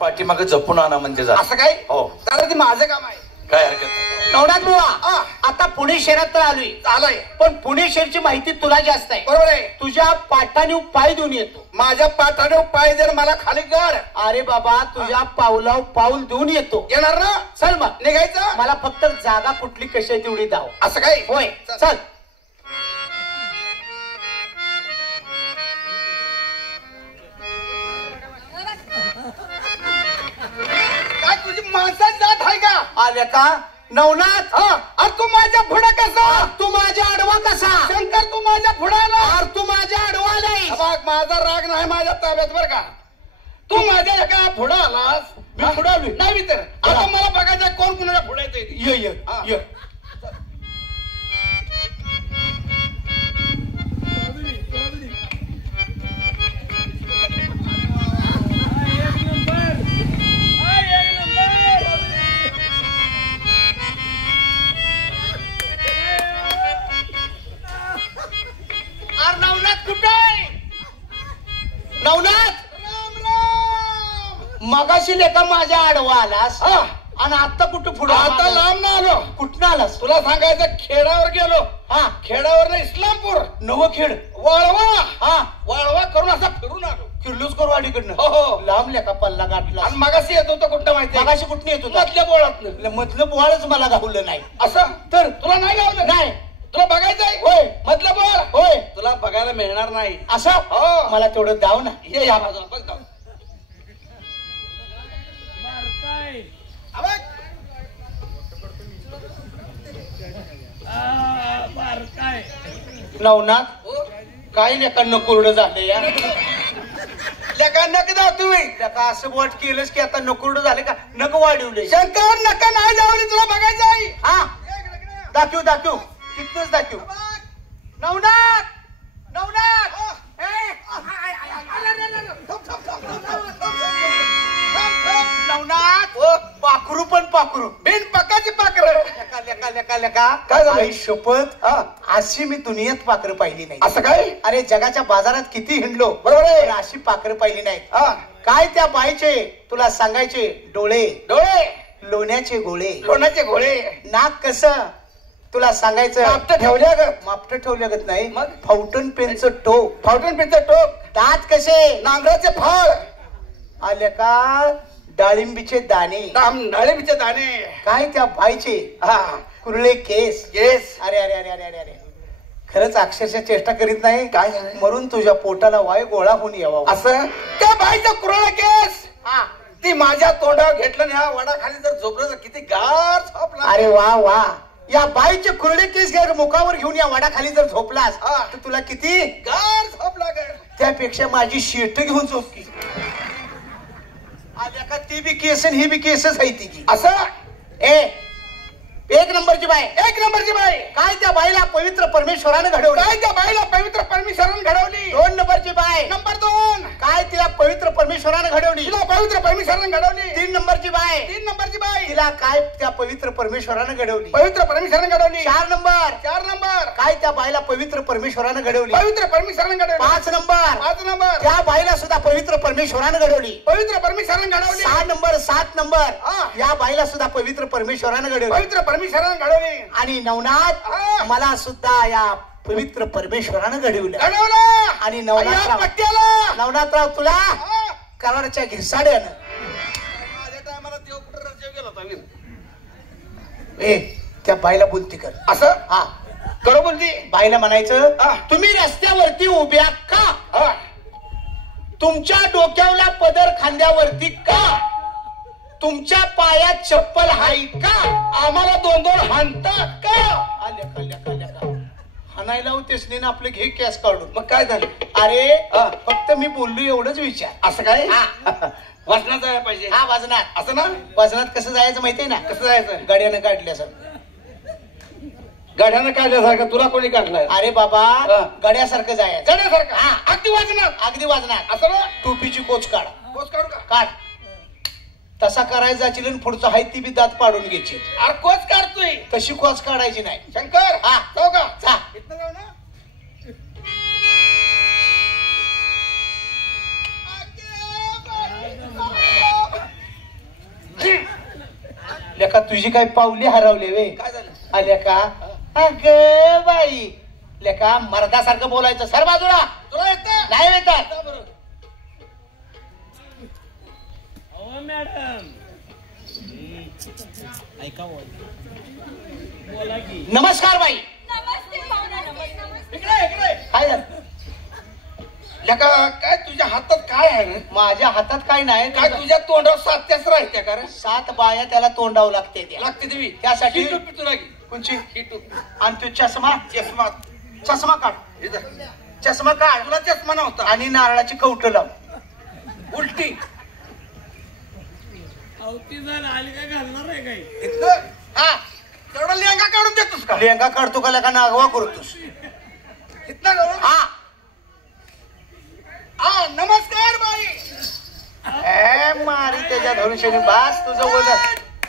पाठीमागे जपून आणा म्हणजे जा. असं काय? हो. दादा ते माझं काम आहे. काय हरकत नाही. नवनाथ बुवा, आता पुणे शहरात तर आलोय. आलोय. पण पुणे शहरची माहिती तुला जास्त आहे. बरोबर आहे. तुझ्या पाठाने पाय देऊन येतो. माझ्या पाठाने पाय जर मला खाली गाड. अरे बाबा, तुझ्या पावलावर पाऊल देऊन येतो. येणार ना? चल मग निघायचं. मला फक्त जागा कुठली कशी आहे तेवढी दाव. असं काय? होय, चल. काय तुझी माणसात जात आहे का? आल्या का नवनाथ? अरे तू माझ्या पुढे कसा? तू माझ्या आडवा कसा? शंकर तू माझ्या पुढाला. अरे तू माझ्या आडवा नाही. बघ माझा राग नाही माझ्या ताब्यात बर का. तू माझ्या एका पुढे आलास. मी पुढे आलोय. नाही मित्र, आता मला बघायचं कोण कुणाला पुढे येते. ये ये. नवनाथ कुठे आहे? नवनाथ, राम राम. मगाशी लेका माझ्या आडवा आलास आणि आता कुठं पुढे? आता लांब ना आलो. कुठं आलास? तुला सांगायचं खेडावर गेलो. खेडावर ना इस्लामपूर. नवखेड. वाळवा. वाळवा करून असा फिरून आलो. किर्लोस्कर वाडीकडनं. हो. लांब लेका पल्ला गाठला. आणि मगाशी येत होतं कुठं माहिती? मगाशी कुठं येत होता? मधल्या बोळातलं. मधलं बोळच मला गावलं नाही. असं तर तुला नाही गावलं? नाही. तुला बघायचंय? होय. मधलं बोळ? होय. तुला बघायला मिळणार नाही. असं? हो. मला तेवढं दाव ना. ये या बाजूला बघ जाऊ. नवनाथ, काय लेकांना कोरडं झालं या? लेका नक जाऊ तुम्ही. लेका असं बोट केलंस की आता नकोरडं झाले का? नक वाढवले. शंकर नका नाही जाऊ. तुला बघायचं आहे. दाखव दाखव. तिथनच दाखव. नवनाथ, नवनाथ. नवनाथ, पाखरू पण पाखरू. बिन पक्काची पाकर. लेका लेका लेका लेका. काय झालं? आई शपथ, अशी मी दुनियेत पाखरं पाहिली नाही. असं काय? अरे जगाच्या बाजारात किती हिंडलो, बरोबर आहे. पण अशी पाखरं पाहिली नाही. काय त्या बाईचे तुला सांगायचे डोळे, लोण्याचे गोळे, लोण्याचे गोळे. नाक कसं तुला सांगायचं, मापट ठेवल्या ग. मापट ठेवल्यागत नाही, मग? फाउंटन पेनचं टोक. फाउंटन पेनचं टोक. दात कसे, नांगराचे फाळ. आले का डाळिंबीचे दाणे, डाळिंबीचे दाणे. काय त्या बाईचे कुरळे केस. केस. अरे अरे अरे अरे अरे अरे, खरंच अक्षरशः चेष्टा करीत नाही. काय मरून तुझ्या पोटाला वाय गोळा होऊन यावा. असं त्या बाईचा कुरळा केस ती माझ्या तोंडावर घेतलं आणि ह्या वडाखाली जर झोपलं तर किती गार झोपला. अरे वा वा. या बाईचे कुरळे केस घ्या मुखावर घेऊन या वडाखाली जर झोपलास तर तुला किती गार झोप लागेल. त्यापेक्षा माझी शेट घेऊन झोप की. आल्या का ती बी केस आणि ही बी केसच आहे ती की. असं एक नंबरची बाई. एक नंबरची बाई. काय त्या बाईला पवित्र परमेश्वरानं घडवलं. काय त्या बाईला पवित्र परमेश्वरानं घडवली. 2 नंबरची बाई. नंबर 2. काय तिला पवित्र परमेश्वरानं घडवली. तिला पवित्र परमेश्वरानं घडवली. 3 नंबरची बाई. 3 नंबरची बाई. तिला काय त्या पवित्र परमेश्वरानं घडवली. पवित्र परमेश्वरानं घडवली. 4 नंबर. 4 नंबर. काय त्या बाईला पवित्र परमेश्वरानं घडवली. पवित्र परमेश्वरानं घडवली. 5 नंबर. 5 नंबर. त्या बाईला सुद्धा पवित्र परमेश्वरानं घडवली. पवित्र परमेश्वरानं घडवली. 6 नंबर 7 नंबर. या बाईला सुद्धा पवित्र परमेश्वरानं घडवली. पवित्र परमेश्वरानं घडवली. आणि नवनाथ, मला सुद्धा या पवित्र परमेश्वरानं घडवलं. आणि नवनाथराव तुला कराडच्या घिसाड्यानं. माझ्या टायमाला देव कुठं रजेव गेला होता वीर. त्या बाईला बोलती कर. असं करो बोलती. बाईला म्हणायचं, तुम्ही रस्त्यावरती उभ्या का? तुमच्या डोक्यावला पदर खांद्यावरती का? तुमच्या पायात चप्पल हाय का? आम्हाला 2-2 हाणतात का? हाणायला होतेस नाही ना आपलं घे कॅस काढून. मग काय झालं? अरे फक्त मी बोललो एवढंच विचार. असं काय? वजनात जायला पाहिजे. वजनात. असं ना? वजनात कसं जायचं माहितीये ना? कसं जायचं? गाड्यानं काढल्यासारखं. गाड्यानं काढल्यासारखं तुला कोणी काढलाय? अरे बाबा, गड्यासारखं जायचं. गड्यासारखं. अगदी वजनात. अगदी वजनात. असं ना? टोपीची कोच काढ. कोच काढू का? काढ. तसा करायचा जायची आणि पुढचं हाय ती बी दात पाडून घ्यायची. अरे कोच काढतोय. तशी कोच काढायची नाही. शंकर जाऊ का? जा. इथनं जाऊ ना. लेका तुझी काय पावली हरवली वे काय झालं आल्या का अग बाई लेका मर्दासारखं बोलायचं सर बाजूला तुला येतं नाही येतात जा बरं. मॅडम ऐका बोला की नमस्कार बाई नमस्ते पाहुणा नमस्ते इकडे इकडे काय झालं लेका काय तुझ्या हातात काय आहे रे? माझ्या हातात काय नाही काय तुझ्या तोंडावर सात्याच राहत्या का रे? 7 बाया त्याला तोंडावं लागते त्या. लागते देवी त्यासाठी- ही टोपी तुला घे. कोणची ही टोपी आणि तू चष्मा चष्मा चष्मा काढ इथं. चष्मा काढ तुला चष्मा नव्हता आणि नारळाची कवटं लाव उलटी अवती जर आली काय घालणार आहे काय इथं हा तेवढा लेंगा काढून देतोस का लेंगा काढतो का लेका नागवा करतोस इथनं जवळ हा हा नमस्कार बाई ए मारी त्याच्या धनुष्याने बास तुझं वजन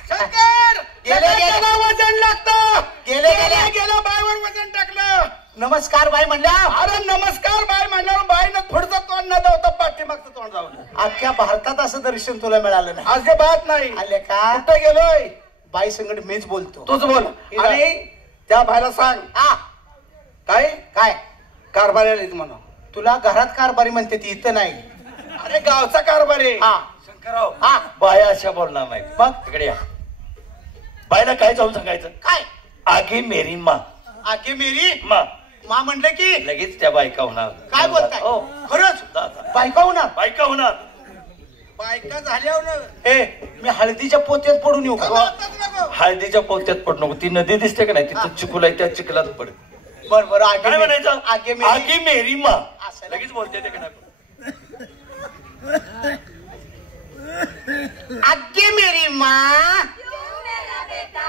शंकर गेले, गेले. त्याला वजन लागतं गेले, गेले. गेलं बायवर वजन टाकलं नमस्कार बाई म्हणल्या अरे नमस्कार बाय म्हणल्यावर बाईनं थोडंसं तोंड न धावता पाठीमागचं तोंड धावलं अख्ख्या भारतात असं दर्शन तुला मिळालं नाही आज बात नाही आले का कुठं गेलोय बाई संकट मीच बोलतो तूच बोल हिला- आणि त्या बायला सांग हा काय काय कारभार आलीत म्हणा तुला घरात कारभारी म्हणते ती इथं नाही अरे गावचा कारभार आहे हा शंकरराव हा बाया अशा बोलणार नाही मग तिकडे या बायला काय जाऊन सांगायचं काय आगे मेरी माँ आगे मेरी माँ मा म्हणलं की लगेच त्या बायका होणार काय बोलताय हो खरंच जा, जा. बायका होणार बायका होणार बायका झाल्यावर ए मी हळदीच्या पोत्यात पडून येऊ का हळदीच्या पोत्यात पड नको ती नदी दिसते का नाही तिथं चिखल आहे त्या चिखलात पड बर बर आगे काय म्हणायचं आगे मेरी आगे मेरी माँ असं ना. लगेच बोलते ते का नाही आगे मेरी माँ क्यों मेरा बेटा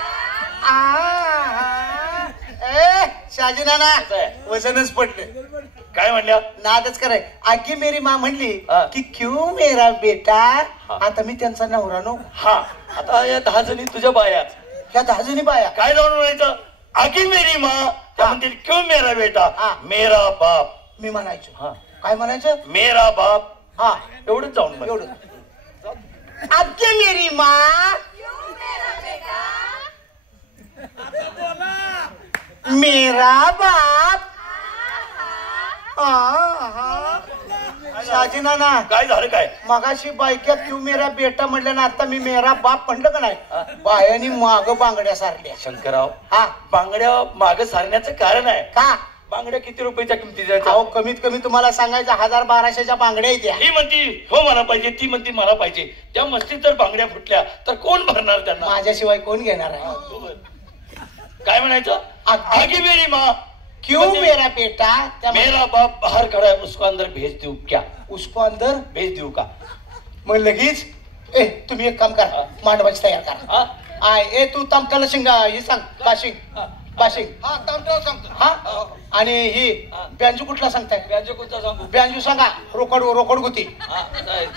ए शाजी नाना कसं आहे? वजनच पडलं काय म्हणल्या नादच कराय आगे मेरी माँ म्हणली हा. की क्यों मेरा बेटा हा. आता मी त्यांचा नवरा नो हा आता या 10 जणी तुझ्या बाया ह्या 10 जणी बाया काय जाऊन म्हणायचं आगे मेरी माँ त्या हा. म्हणतील क्यों मेरा बेटा हा. मेरा बाप मी म्हणायचो हा काय म्हणायचं मेरा बाप हा एवढंच जाऊन म्हण. एवढं आगे मेरी माँ क्यों मेरा बेटा मेरा बाप शाजी नाना काय झालं काय मगाशी बायक्या क्यू मेरा बेटा म्हणलं ना आता मी मेरा बाप म्हणलं का नाही बायानी माग बांगड्या सारल्या शंकरराव हा बांगड्या माग सारण्याचं कारण आहे का बांगड्या किती रुपयाच्या किमतीच्या अहो कमीत कमी तुम्हाला सांगायचं 1000-1200च्या बांगड्या येत्या ही म्हणती हो मला पाहिजे ती म्हणती मला पाहिजे त्या मस्तीत जर बांगड्या फुटल्या तर कोण भरणार त्यांना माझ्याशिवाय कोण घेणार आहे काय म्हणायचं आगे मेरी माँ क्यों मेरा बेटा त्या मेरा बाप बाहर खड़ा है उसको अंदर भेज दूं क्या उसको अंदर भेज दूं का मग लगेच ए तुम्ही एक काम करा मांडवाची तयार करा हा? आय ए तू तमकाला शिंगा ही सांग बाशिंग बाशिंग हा तामटावर सांगतो हा आणि ही ब्यांजू कुठला सांगताय व्याज कोणता सांगू ब्यांजू सांगा रोकड गुती हा, चालेल.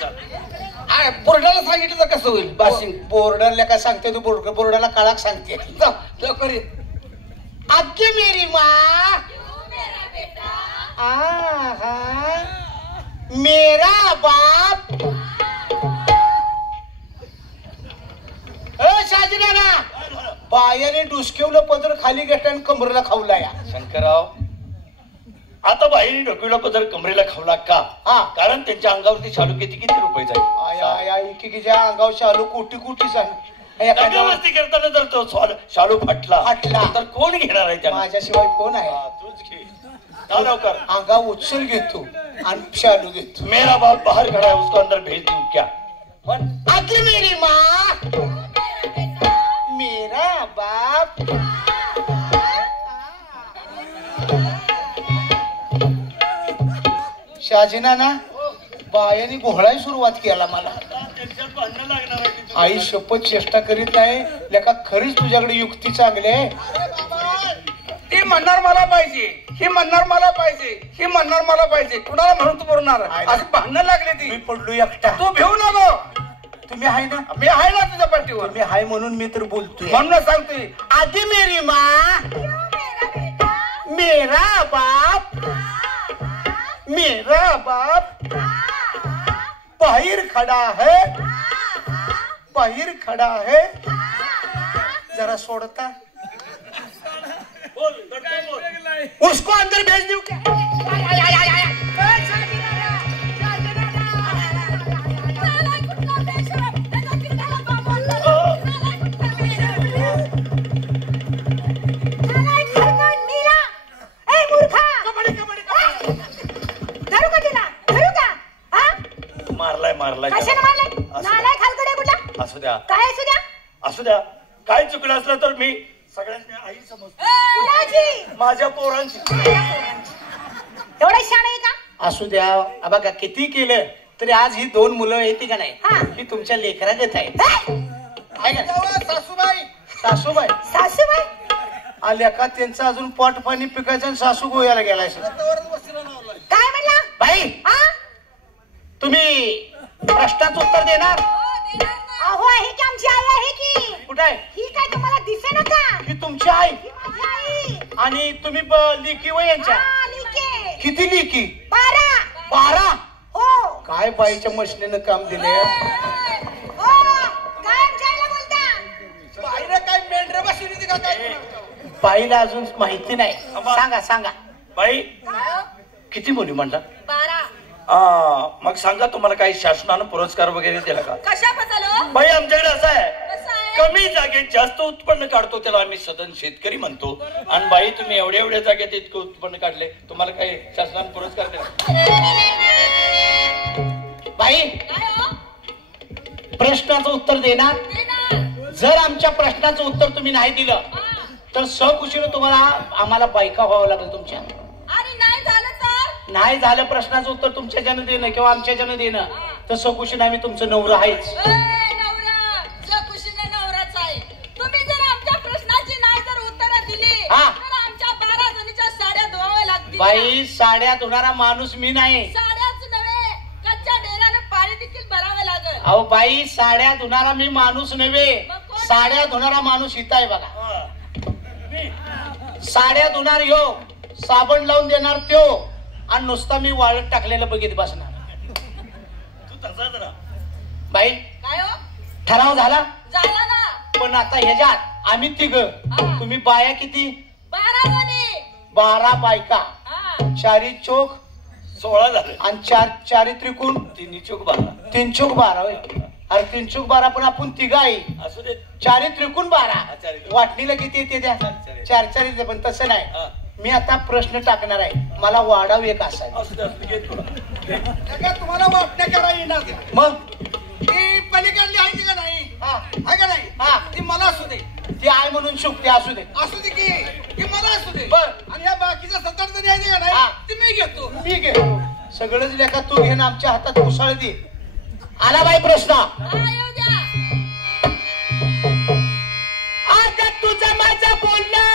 हा बोर्डाला सांगितलं तर कसं होईल बाशिंग बोर्डरला काय सांगते तू बोर्डाला काळाक सांगते जा लवकर ये. आगे मेरी माँ क्यों मेरा बेटा मेरा बाप शाजी नाना बायाने डुसकेवलं पदर खाली घेतलं आणि कमरेला खावला या शंकरराव आता बाईने डोक्याला पदर कमरेला खावला का हा. कारण त्यांच्या अंगावरती शालू किती रुपयाचा आय आय आय एकेकीच्या अंगावर शालू कोटी सांग एखाद्या मस्ती करताना जर तो शालू फाटला फाटला. तर कोण घेणार आहे त्याला माझ्याशिवाय कोण आहे हा, तूच घे जा लवकर अंगा उचल घेतो आणि शालू घेतो मेरा बाप बाहर खड़ा है उसको अंदर भेज दूं क्या पण आगे मेरी माँ मेरा बाप शाजी नाना बायाने घोळाही सुरुवात केला मला त्यांच्यात भांडणं लागणार आहे तिथून. आई शपथ चेष्टा करीत नाही लेका खरीच तुझ्याकडे युक्ती चांगली आहे ती म्हणणार मला पाहिजे ही म्हणणार मला पाहिजे ही म्हणणार मला पाहिजे कुणाला म्हणून तू बोलणार अशी भांडणं लागली मी ती पडलो एकटा तू भिवू नको तुम्ही आहे ना मी आहे ना तुझ्या पाठीवर तुम्ही आहे म्हणून मी तर बोलतोय म्हणून सांगतोय आगे मेरी माँ मेरा बाप मेरा बाप बाहर खड़ा है जरा सोडता बोल दडपण बोल. वेगळाय. उसको अंदर भेज देऊ क्या मारलाय कशाने मारलाय? नालायक हलकट कुठला? असू द्या काय असू द्या? असू द्या. काय चुकलं असलं तर मी सगळ्यांनी आई समजतो. कुणाची? माझ्या पोरांची. एवढं शाण आहे का? असू द्या बघा किती केलं तरी आज ही 2 मुलं येते का नाही हा. ही तुमच्या लेकरागत आहे आहे का? सासूबाई सासूबाई सासूबाई आल्या का त्यांचं अजून पोट पाणी पिकायचं आणि सासू गोयाला गेलाय काय म्हणला? बाई हा? तुम्ही प्रश्नाचं उत्तर देणार अहो आहे की आमची आई आहे की. कुठे आहे ही काय तुम्हाला दिसे ना का? ही तुमची आई ही माझी आई. आणि तुम्ही लेकी व यांच्या हा, लिके. किती लेकी 12. 12 हो. काय बाईच्या मशनीनं काम दिले हो. काय आमच्या आईला बोलता? बाहेर काय मेंढरे बसली होती का काय? बाईला अजून माहिती नाही सांगा सांगा बाई काय हो? किती मुली म्हणला? 12. मग सांगा तुम्हाला काही शासनानं पुरस्कार वगैरे दिला का? कशा बसालो? बाई आमच्याकडे असं आहे कसं आहे? कमी जागेत जास्त उत्पन्न काढतो त्याला आम्ही सदन शेतकरी म्हणतो. आणि बाई तुम्ही एवढ्या जागेत इतकं उत्पन्न काढले तुम्हाला काही शासनानं पुरस्कार दिला? बाई काय हो? प्रश्नाचं उत्तर देणार दे ना. जर आमच्या प्रश्नाचं उत्तर तुम्ही नाही दिलं हा. तर सकुशीनं तुम्हाला आम्हाला बायका व्हावं लागेल तुमच्या आणि नाही झालं तर? नाही झालं प्रश्नाचं उत्तर तुमच्या जन देणं किंवा आमच्या जन देणं तर सकुशीनं आम्ही तुमचं नवरं आहेच. नवरा जकुशीने नवराच आहे. तुम्ही जर आमच्या प्रश्नाची नाही जर उत्तरं दिली हा. तर आमच्या 12 जणीच्या साड्या धुवाव्या लागतील. बाई साड्या धुणारा माणूस मी नाही. साड्याच नव्हे कच्च्या डेऱ्याने पाणी देखील भरावे लागेल. अहो बाई साड्या धुणारा मी माणूस नव्हे मग कोण? साड्या धुणारा माणूस इथं आहे बघा. हा. साड्या धुणार यो साबण लावून देणार त्यो आणि नुसता मी वाळत टाकलेलं बघित बसणार. तू तसा जरा बाई काय हो? ठराव झाला झाला ना. पण आता ह्याच्यात आम्ही तिघ हा. तुम्ही बाया किती? 12 जणी. 12 बायका हा. 4 चोक 16 झाले. आणि 4 त्रिकोण 3 चूक 12. 3 चोक 12 होय. अरे 3 चोक 12 पण आपण तिघ आहे असू दे. 4 त्रिकोण 12 चारी त्रिकोण. वाटणीला किती येते त्या चारी. 4 येते पण तसं नाही. हा. मी आता प्रश्न टाकणार आहे मला वाढाव एक असाय असू दे घे तुला. काका, तुम्हाला वाटण्या करा येणार का? मग ती पलीकडली आहे का नाही? हा आहे का नाही? हा. ती मला असू दे. ती आहे म्हणून शुक्ती असू दे. असू दे की मला असू दे. बर. आणि या बाकीच्या 7-8 जणी आहे का हा. नाही? ती मी घेतो. मी घे सगळंच लेखा तू घे ना आमच्या हातात उसळ दे. आला बाई प्रश्न. हा, येऊ द्या. आता तुझं माझं बोलणं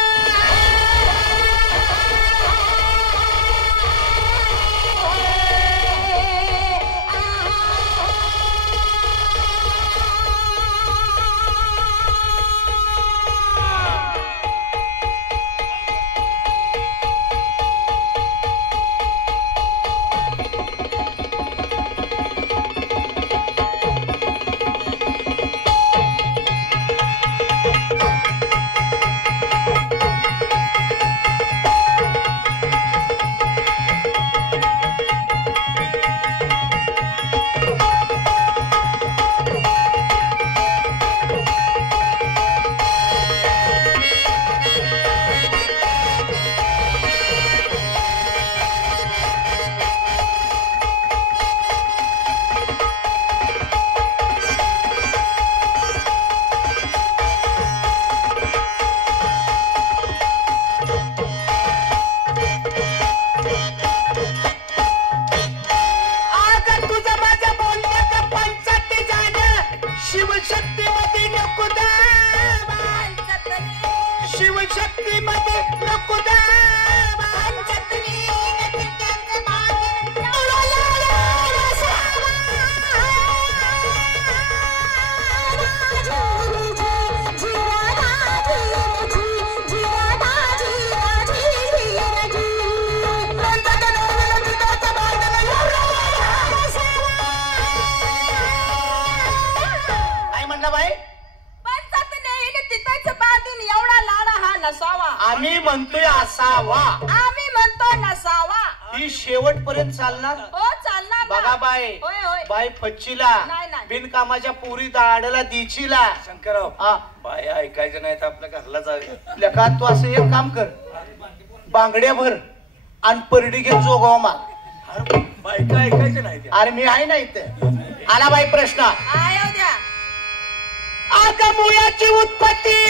पंचात नेईन तिथंच बांध आम्ही म्हणतोय असावा, आम्ही म्हणतो नसावा. ही शेवटपर्यंत चालणार. हो चालणार ना. बघा बाय, होय होय. बाय फच्चीला नाही, नाही. बिनकामाच्या पुरी दाडला दिचीला. शंकरराव हा बाया ऐकायचं नाही तर आपल्या घरला जाऊया. लेका तू असं एक काम कर, बांगड्या भर आणि परडी घे जोगाव माग. अरे बायका ऐकायचं नाही त्या. अरे मी आहे ना इथं. आला बाई प्रश्न. येऊ द्या. आता मुळाची उत्पत्ती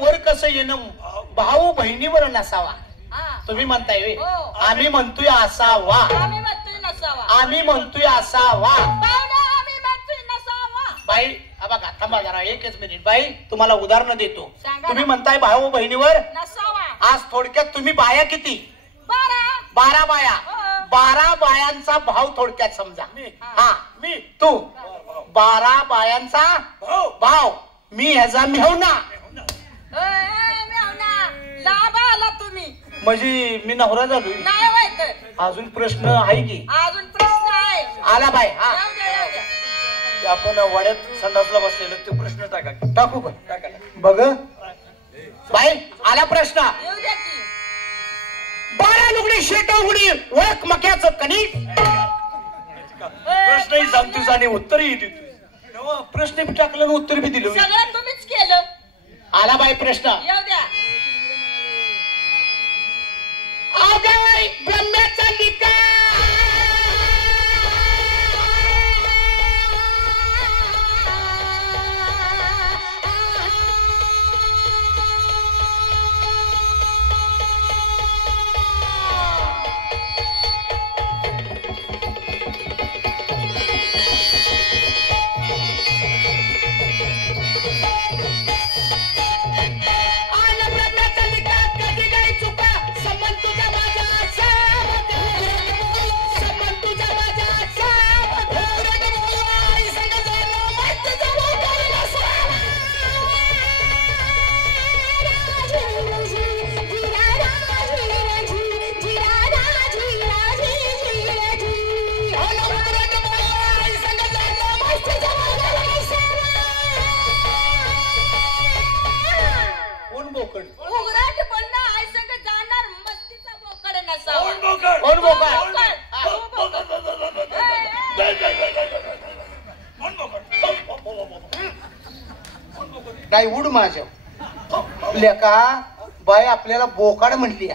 वर कसं येणं, भाऊ बहिणीवर नसावा. तुम्ही म्हणताय होय. आम्ही म्हणतोय असावा, आम्ही म्हणतोय नसावा. आम्ही म्हणतोय असावा. पाहुणा आम्ही म्हणतोय नसावा. बाई हा बघा, थांबा जरा एकच मिनिट. बाई तुम्हाला उदाहरण देतो. सांगा तुम्ही ना. म्हणताय भाऊ बहिणीवर नसावा. आज थोडक्यात तुम्ही बाया किती? 12 बाया. हो. 12 बायांचा भाव थोडक्यात समजा. हा मी तू 12 बायांचा भाव. मी ह्याचा मेहुणा. लाभ आला तुम्ही. म्हणजे मी नवरा झालोय. नाही व्हायचं. अजून प्रश्न आहे की? अजून प्रश्न आहे. आला बाय. हा येऊ द्या, येऊ द्या. ते आपण वाड्यात संडासला बसलेलं ते प्रश्न टाका. टाकू का? टाका. बघ बाई, आला प्रश्न. येऊ द्या की. 12 लुगडी शेट उघडी ओळख मक्याचं कणिक. प्रश्नही सांगतोस आणि उत्तरही देतोस. प्रश्न बी टाकलं आणि उत्तर बी दिलं. सगळं तुम्हीच केलं. आला बाई प्रश्न. येऊ द्या. अगं ब्रह्म्याचा लिका उघराट बोलणं आई संग जाणार मस्तीचा बोकड नसावा. कोण बोका? नाही उड माझ्या लेका. बाई आपल्याला बोकाड म्हटली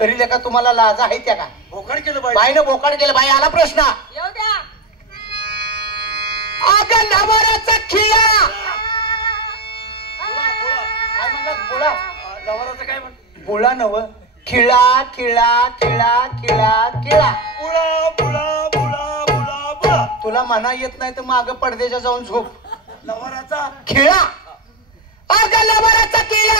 तरी लेका तुम्हाला लाजा आहे त्या का? बोकाड केलं बाई. बाईनं बोकाड केलं. बाई आला प्रश्न. येऊ द्या. अगं नवऱ्याचा खिळा. काय म्हणतात? बोला. नवराचं काय म्हणतो? बोला नव. खिळा खिळा खिळा खिळा खिळा. बुळा बुळा बुळा बुळा बुळा. तुला म्हणा येत नाही तर माग पडद्याच्या जाऊन झोप. नवराचा खिळा. अगं नवऱ्याचा खिळा.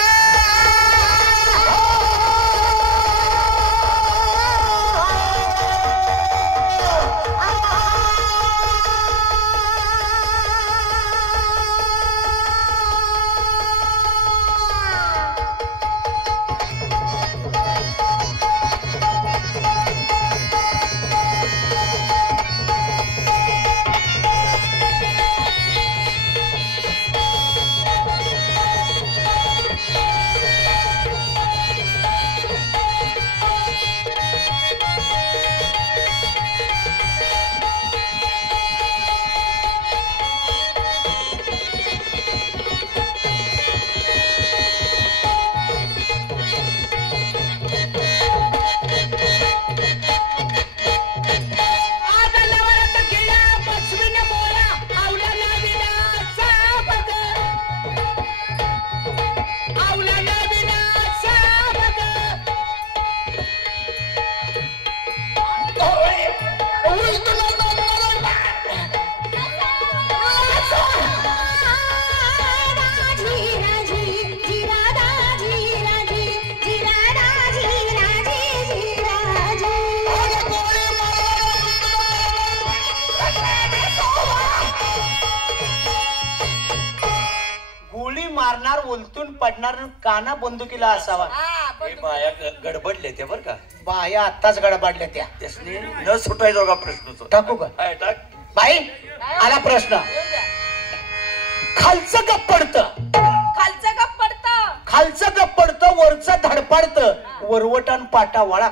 पडणार काना बंदुकीला असावा. हा हे बाया गडबडले ते बर का, बाया आत्ताच गडबडल्या त्या. त्यासनी न सुटायचा का प्रश्न तो. टाकू का काय टाक. बाई? आला प्रश्न. येऊ द्या. खालचं गप पडतं, खालचं गप पडतं. खालचं गप पडतं, वरचं धडपडतं, वरवटान पाटा वळा.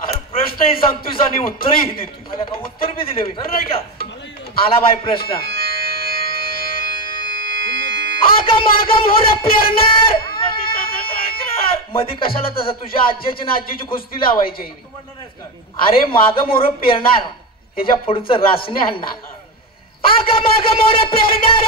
अरे प्रश्नही सांगतोय आणि उत्तरही देतोय. मला का उत्तर बी दिले होय? तर नाही का. आला बाई प्रश्न. आगम आगम होर पेरणार. मध्ये कशाला तसं? तुझ्या आजीची ना आजीची कुस्ती लावायची. अरे माग मोर पेरणार, ह्याच्या पुढचं रासने आणणार. आगम आगम होर पेरणार.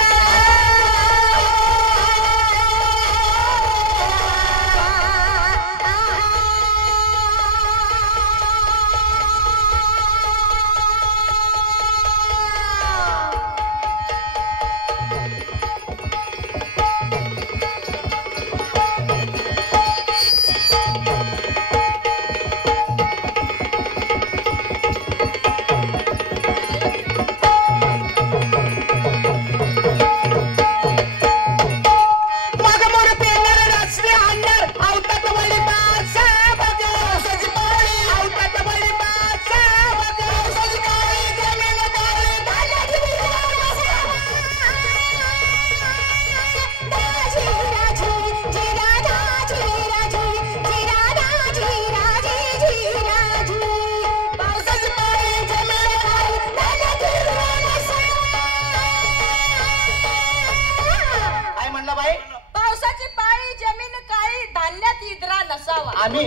आम्ही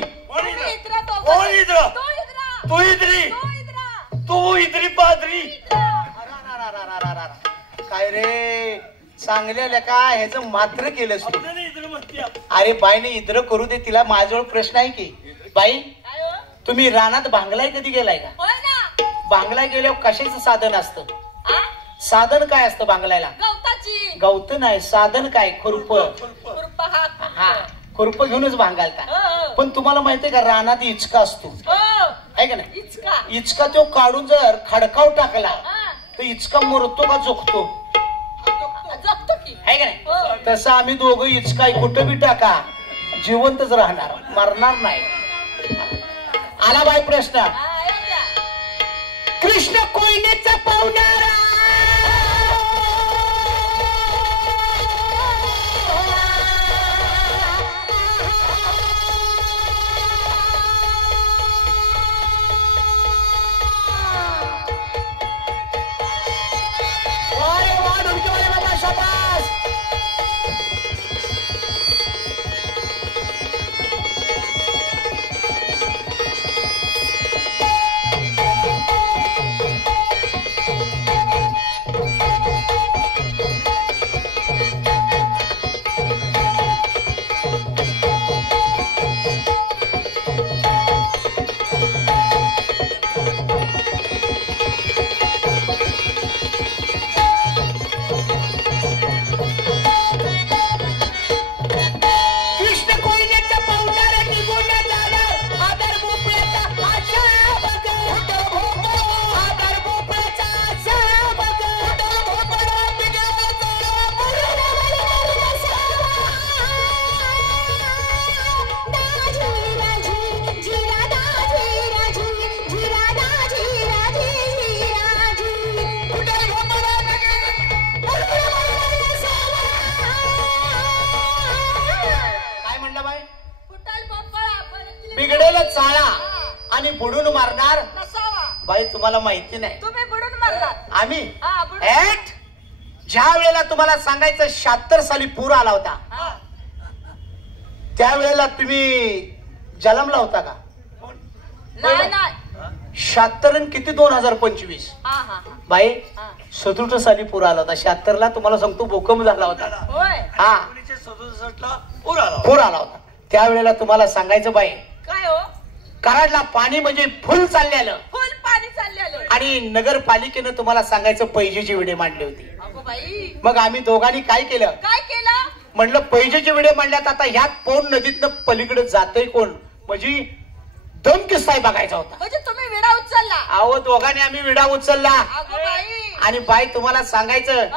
तू इद्री पादरी. काय रे चांगल्या लेका ह्याचं मात्र केलंस तू. अरे बाईने इद्र करू दे तिला. माझ्याजवळ प्रश्न आहे की बाई, तुम्ही रानात भांगलाय कधी गेलाय का? होय ना. भांगलाय गेल्यावर कशाचं साधन असतं? साधन काय असतं भांगलायला? गवताची. गवत नाही, साधन काय? खुरप. खुरपा. हा, खुरप घेऊनच भांगालता. पण तुम्हाला माहितीये का रानात इचका असतो आहे का नाही? इचका तो काढून जर खडकाव टाकला तर इचका मरतो का झोकतो? आहे का नाही? तसं आम्ही दोघं इचका कुठं बी टाका जिवंतच राहणार, मरणार नाही. आला बाई प्रश्न. कृष्ण कोयनेचा पाहुणारा. बुडून मारणार बाई तुम्हाला माहिती नाही. तुम्ही बुडून मारणार. आम्ही ज्या वेळेला तुम्हाला सांगायचं 76 साली पूर आला होता त्यावेळेला तुम्ही जन्मला होता का? नाही नाही. 76 किती 2025 बाई 67 साली पूर आला होता. 76 ला तुम्हाला सांगतो भूकंप झाला होता. हा 1967 ला पूर आला होता. त्यावेळेला तुम्हाला सांगायचं बाई काय हो, कराडला पाणी म्हणजे फुल चाललेलं, फुल पाणी चाललेलं. आणि नगरपालिकेनं तुम्हाला सांगायचं पैजेची विडे मांडली होती. अगो बाई. मग आम्ही दोघांनी काय केलं? काय केलं? म्हणलं पैजेची विडे मांडल्यात आता ह्यात पौंड नदीतनं पलीकडे जातय कोण, म्हणजे दम किस्सा बघायचा होता. म्हणजे तुम्ही विडा उचलला? अहो दोघांनी आम्ही विडा उचलला. अगो बाई. आणि बाई तुम्हाला सांगायचं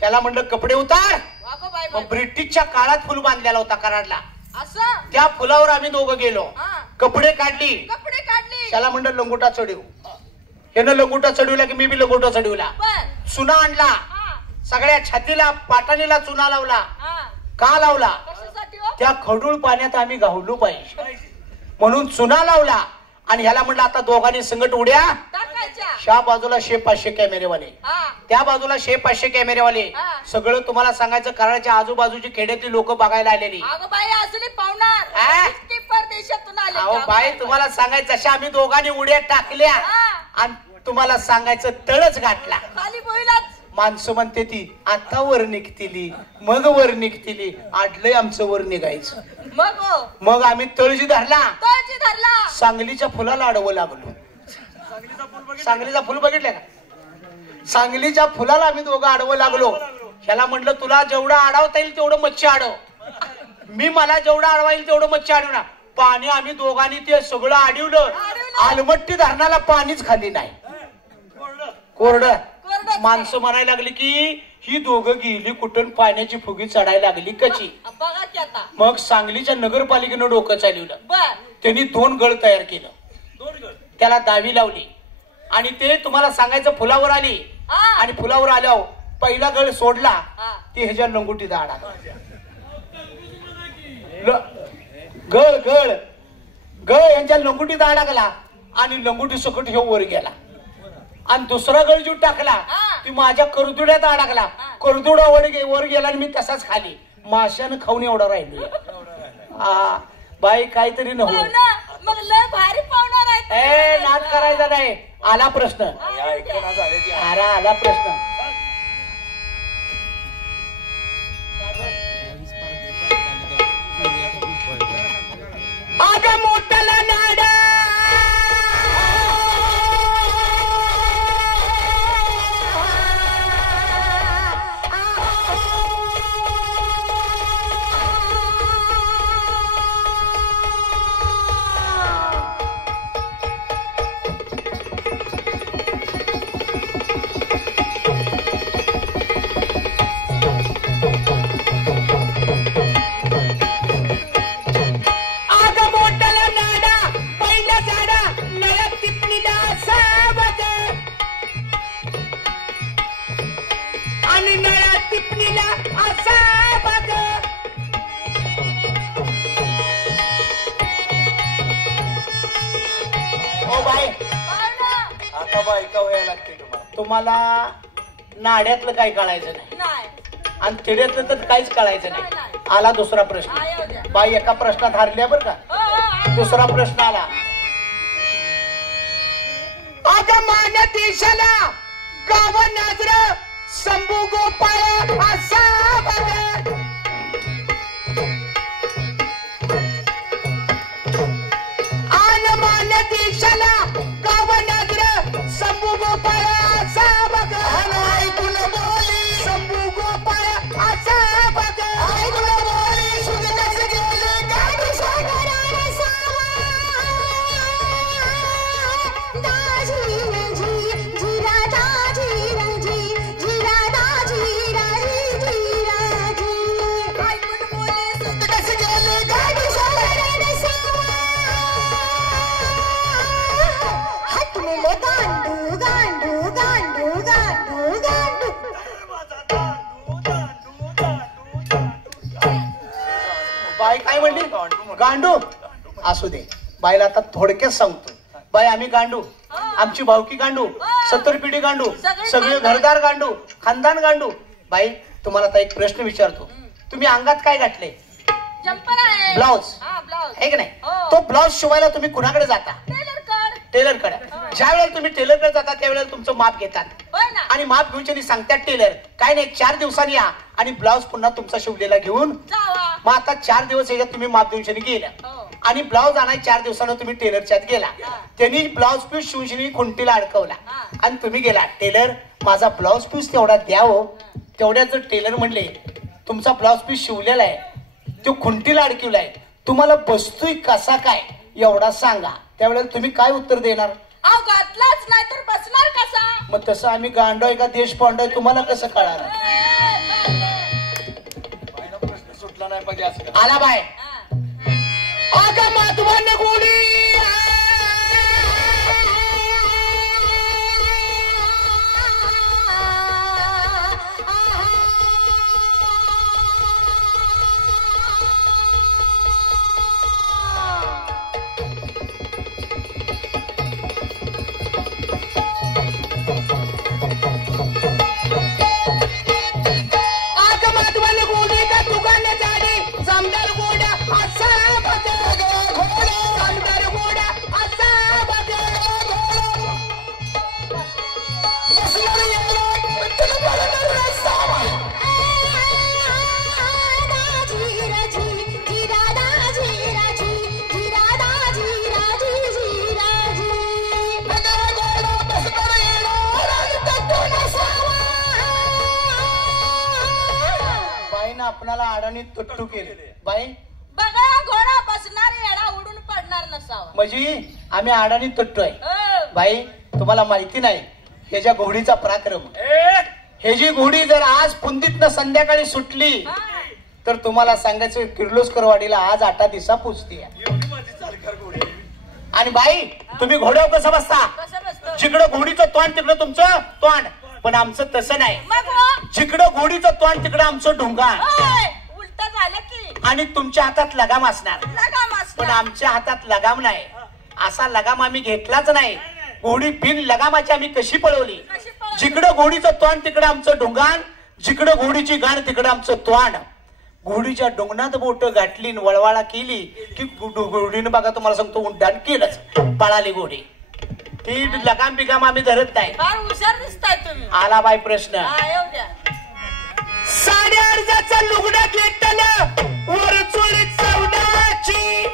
ह्याला म्हणलं कपडे उतार. अगो बाय मग ब्रिटिशच्या काळात फुल बांधलेला होता कराडला. असं त्या फुलावर आम्ही दोघं गेलो. हा. कपडे काढली. कपडे काढले. त्याला म्हणलं लंगोटा चढव. ह्यानं लंगोटा चढवला की मी बी लंगोटा चढवला. बर चुना आणला. हा सगळ्या छातीला पाटाणीला चुना लावला. हा का लावला? कशासाठी हो? त्या खडूळ पाण्यात आम्ही गावलो पाहिजे म्हणून चुना लावला. आणि ह्याला म्हणलं आता दोघांनी संगट उड्या टाकायच्या. ह्या बाजूला 500 कॅमेरेवाले, हा त्या बाजूला 500 कॅमेरेवाले. हा. सगळं तुम्हाला सांगायचं कराडच्या आजूबाजूची खेड्यातली लोक बघायला आलेली. अगं बाई असली पाहुणार हा? इतकी परदेशातून आले. अहो बाई तुम्हाला सांगायचं जशा आम्ही दोघांनी उड्या टाकल्या हा. आणि तुम्हाला सांगायचं तळच गाठला. खाली बोईलाच माणसं म्हणते ती आता वर निघतील मग वर निघतील. आडलंय आमचं वर निघायचं. मग हो मग आम्ही तळजी धरला. तळची धरला. सांगलीच्या फुलाला अडवं लागलो. सांगलीचा फुल बघितलं का? सांगलीच्या फुलाला आम्ही दोघं आडवं लागलो. ह्याला म्हटलं तुला जेवढं अडवता येईल तेवढं मच्छी अडव. मी मला जेवढं अडवा येईल तेवढं मच्छी अडवणार. पाणी आम्ही दोघांनी ते सगळं अडवलं. आलमट्टी धरणाला पाणीच खाली नाही. कोरडं. माणसं म्हणायला लागली की ही दोघं गेली कुठून पाण्याची फुगी चढायला लागली कशी. बघा की आता. मग सांगलीच्या नगरपालिकेनं डोकं चालवलं. बर त्यांनी 2 गळ तयार केलं. त्याला दावी लावली आणि ते तुम्हाला सांगायचं फुलावर आली. हा. आणि फुलावर आल्यावर पहिला गळ सोडला हा. ती ह्याच्या लंगोटीचा अडकला. गळ गळ गळ यांच्या लंगोटीचा अडकला आणि लंगोटी सकट हे वर गेला. आणि दुसरा गळ जो टाकला हा. ती माझ्या करदुड्यात अडकला. करदुडा वर गेला आणि मी तसाच खाली माशानं खाऊन एवढा राहिलो. बाई काहीतरी नव्हतं. पाहुणं मग लय भारी पाहुणार आहे. ए नाद करायचा नाही. आला प्रश्न. अरे आला प्रश्न. आग मोठ्याला नाड आणि नळ्या टिपणीला असा बघ. हो बाई पाहुणं आता बायका व्हायला लागते तुम्हाला नाड्यातलं काय कळायचं नाही नाही. आणि तिड्यातलं तर काहीच कळायचं नाही, नाही. नाही. आला दुसरा प्रश्न. हा, येऊ द्या. बाई एका प्रश्नात हारल्या बरं का. हो, हो, आहे. दुसरा प्रश्न आला. अग मान देशाला गाव नाजर शंभू गोपाळ असा बघ. आन मान देशाला गाव नाजर शंभू गोपाळ असा बघ. ऐकून बोली शंभू गोपाळ असा बघ. ऐकून बोली सुगंधाच गेले गाडी सागराला सावा. ऐकून बोले सुगंधाच गेले गाडी सागराला सावा. हातमुले गांडू गांडू गांडू गांडू गांडू. बाई काय म्हणली? गांडू असू दे. बाईला आता थोडक्यात सांगतो. बाई आम्ही गांडू. आमची भावकी गांडू. 70 पिढी गांडू. सगळे घरदार गांडू. खानदान गांडू. बाई तुम्हाला आता एक प्रश्न विचारतो. तुम्ही अंगात काय घातले? जम्पर आहे. ब्लाउज हा ब्लाउज आहे की नाही? हो. तो ब्लाउज शिवायला तुम्ही कुणाकडे जाता? टेलर कड. टेलरकडे. ज्या वेळेला तुम्ही टेलरकडे जाता त्यावेळेला तुमचं माप घेतात होय ना. आणि माप घेऊन त्यांनी सांगतात टेलर काय नाही 4 दिवसांनी या आणि ब्लाउज पुन्हा तुमचा शिवलेला घेऊन जावा. मग आता 4 दिवस याच्यात तुम्ही माप देऊन शनी गेला हो. आणि ब्लाउज आणाय 4 दिवसानं तुम्ही टेलरच्यात गेला. हा. त्यांनी ब्लाउज पीस शिवशनी खुंटीला अडकवला हा. आणि तुम्ही गेला टेलर माझा ब्लाउज पीस तेवढा द्या हो. तेवढ्यात जर टेलर म्हणले तुमचा ब्लाउज पीस शिवलेला आहे तो खुंटीला अडकवलाय तुम्हाला बसतोय कसा काय एवढा सांगा. त्यावेळेला तुम्ही काय उत्तर देणार? अहो घातलाच नाही तर बसणार कसा? मग तसं आम्ही गांडोय का देश पांडोय तुम्हाला कसं कळणार? मध्ये असं करा. आला बाय हा. अगं माधवाने गोडी आपणाला अडाणी तट्टू केले बाई. बघा घोडा बसणार येडा उडून पडणार नसावा. म्हणजे आम्ही अडाणी तट्टू आहे हो. बाई. तुम्हाला माहिती नाही त्याच्या घोडीचा पराक्रम. हे जी घोडी जर आज पुंदीतनं संध्याकाळी सुटली हा. तर तुम्हाला सांगायचं किर्लोस्करवाडीला आज 8 दिवसा पोचते. एवढी माझी चालकर घोडी. आणि बाई तुम्ही घोड्यावर कसं बसता? कसं बसतो? जिकडं घोडीचं तोंड तिकडं तुमचं तोंड. पण आमचं तसं नाही. मग व? जिकडं घोडीचं तोंड तिकडं आमचं ढोंगा. होय, उलट झालं की आणि तुमच्या हातात लगाम असणार. लगाम पण असणार. आमच्या हातात लगाम नाही. असा लगाम आम्ही घेतलाच नाही. घोडी बिन लगामाची आम्ही कशी पळवली? कशी पळवली? जिकडं घोडीचं तोंड तिकडं आमचं ढोंगाण. जिकडं घोडीची गाण तिकडं आमचं तोंड. घोडीच्या डोंगणात बोट गाठली वळवाळा केली की घोडीनं बघा तुम्हाला सांगतो उड्डाण केलंच. पळाली घोडी. ती लगाम बिगाम आम्ही धरत नाही. फार हुशार दिसताय तुम्ही. आला बाई प्रश्न. हा, येऊ द्या. 8.5चा लुगडा घेतलं वर चोळी 14ची.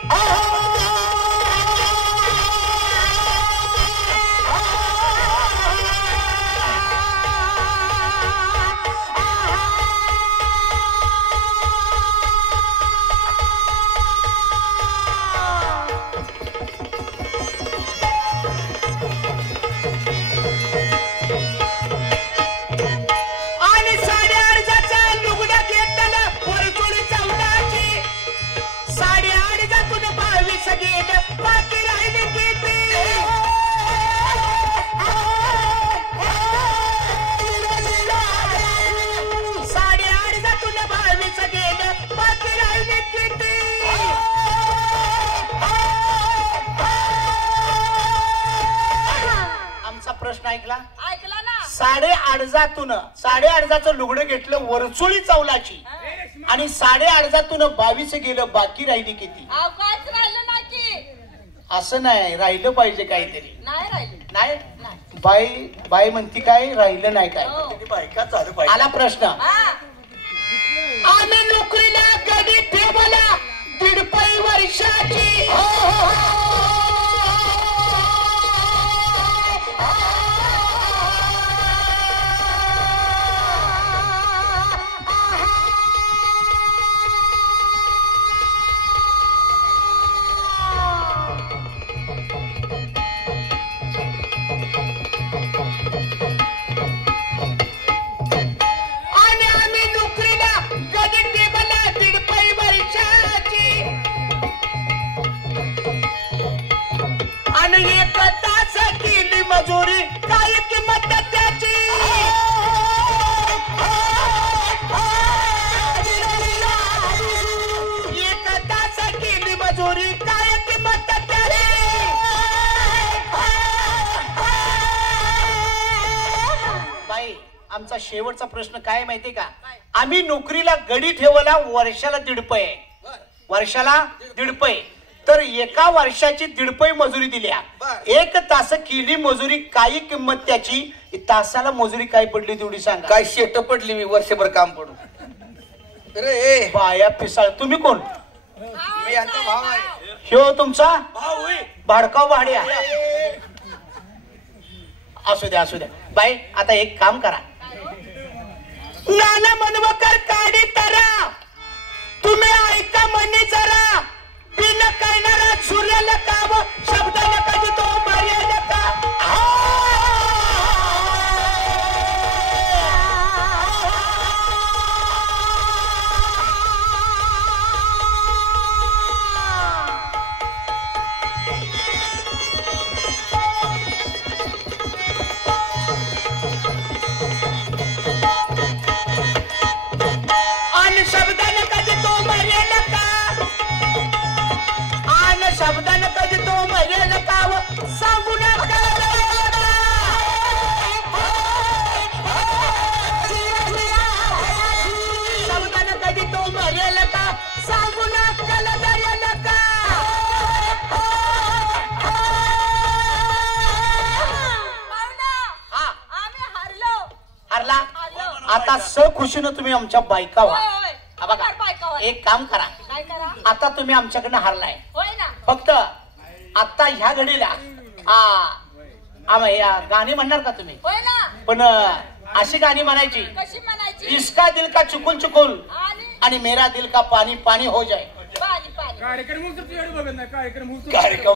आणि 8.5चा लुगडा घेतलं वर चोळी 14ची. 8.5तून 22 गेलं बाकी राहिली किती? 8.5तून 22 गेलं बाकी राहिली किती? आमचा प्रश्न ऐकला? ऐकला ना? 8.5चं लुगडं घेतलं वरचोळी 14ची. आणि 8.5तून 22 गेलं बाकी राहिली किती? अहो, काहीच राहिलं नाही की. असं नाही. राहिलं पाहिजे काहीतरी. नाही राहिलं. नाही नाही. बाई बाई म्हणती काय राहिलं नाही काय? हो. ती बायका चालू पाहिजे. आला प्रश्न. हा. आम्ही नोकरीला गडी ठेवला 1.5 वर्षाची. आणि आम्ही नोकरीला गडी ठेवला 1.5 वर्षाची. आणि 1 तास केली मजुरी काय किंमत त्याची? 1 तास केली मजुरी काय किंमत त्याची? बाई आमचा शेवटचा प्रश्न काय माहितीये का? आम्ही नोकरीला गडी ठेवला वर्षाला 1.5. वर्षाला 1.5. तर 1 वर्षाची 1.5 मजुरी दिल्या. 1 तास केली मजुरी काही किंमत त्याची. तासाला मजुरी काय पडली तेवढी सांगा. काय शेट पडली मी वर्षभर काम पडून. अरे बाया पिसाळ. तुम्ही कोण? मी यांचा भाव आहे. ह्यो तुमचा भाऊ होय. भाडकाव भाड्या. असू द्या असू द्या. बाई आता एक काम करा. नाना मनवकर काढी तरा तुम्ही ऐका म्हणे जरा. बिन करणारा सूर्याला काम शब्दाला कधी तो मर्यादा का? शब्दानं कधी तो मरेल काव सांगू नका शब्दानं कधी तो मरेल का सांगू नका दरेल का पाहुणा, हा आम्ही हारलो. हरला हारलो. आता खुशीनं तुम्ही आमच्या बायका व्हा होय, होय. हा बघा फार बायका होय. एक काम करा काय करा? आता तुम्ही आमच्याकडनं हारलाय होय ना? फक्त आता ह्या घडीला या गाणी म्हणणार का तुम्ही होय ना? पण अशी गाणी म्हणायची कशी म्हणायची? इसका दिल का चुकुल चुकुल आणि आणि मेरा दिल का पानी पानी हो जाए पाणी पाणी. कार्यक्रम होतो तू एवढं बघत नाही कार्यक्रम होतो कार्यक्रम